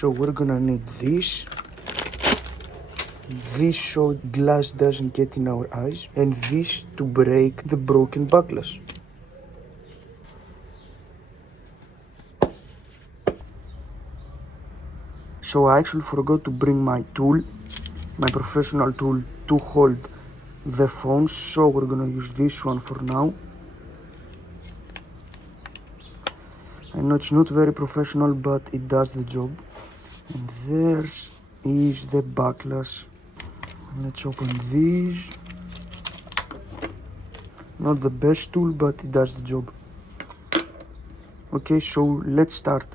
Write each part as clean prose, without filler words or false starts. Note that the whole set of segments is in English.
So we're gonna need this so glass doesn't get in our eyes, and this to break the broken bucklas. So I actually forgot to bring my tool, my professional tool, to hold the phone, so we're gonna use this one for now. I know it's not very professional, but it does the job. And there is the bucklas. Let's open these. Not the best tool, but it does the job. Okay, so let's start.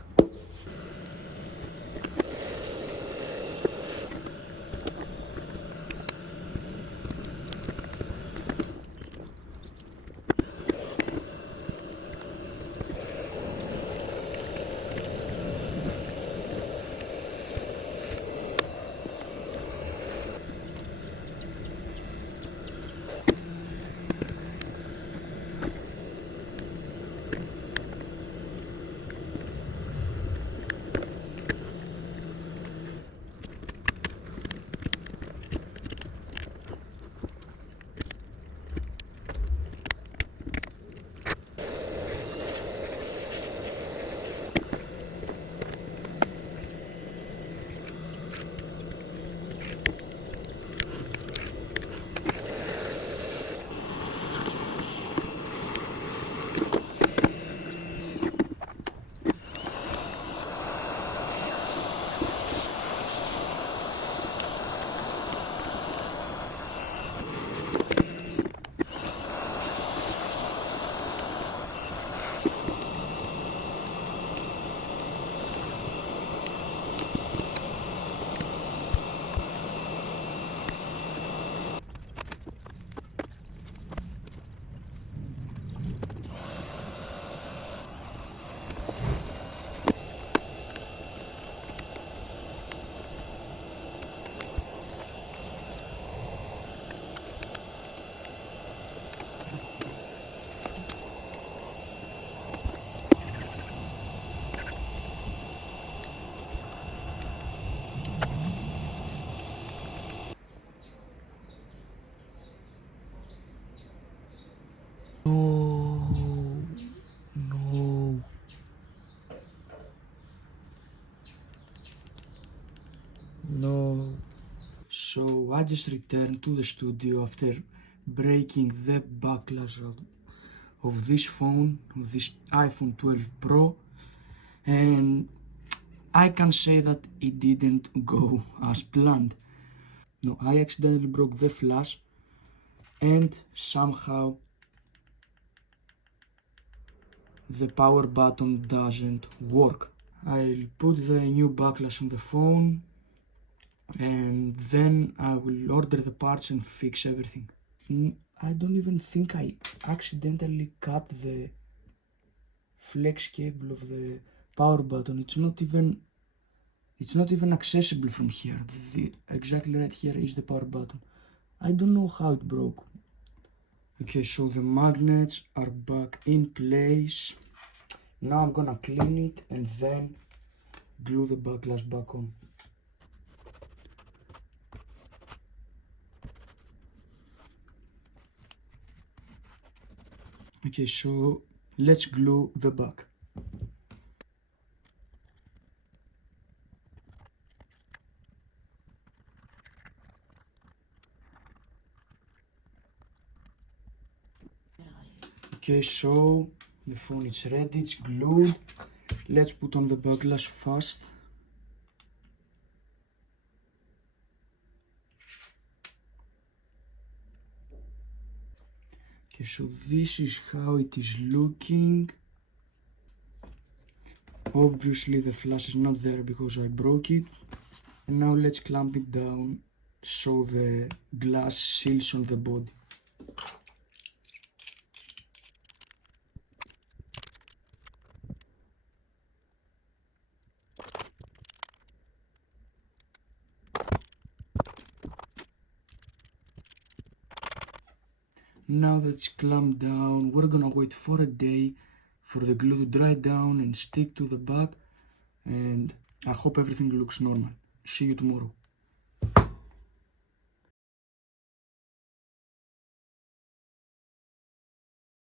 No. No. So I just returned to the studio after breaking the bucklas of this phone, of this iPhone 12 Pro, and I can say that it didn't go as planned. No, I accidentally broke the flash and somehow the power button doesn't work. I'll put the new bucklas on the phone and then I will order the parts and fix everything. I don't even think I accidentally cut the flex cable of the power button. It's not even accessible from here. Exactly right here is the power button. I don't know how it broke. Okay, so the magnets are back in place. Now I'm gonna clean it and then glue the bucklas back on. Okay, so let's glue the back. Okay, so the phone is ready, it's glued. Let's put on the bucklas fast. Okay, so this is how it is looking. Obviously the flash is not there because I broke it. And now let's clamp it down so the glass seals on the body. Now that it's clamped down, we're gonna wait for a day for the glue to dry down and stick to the back, and I hope everything looks normal. See you tomorrow.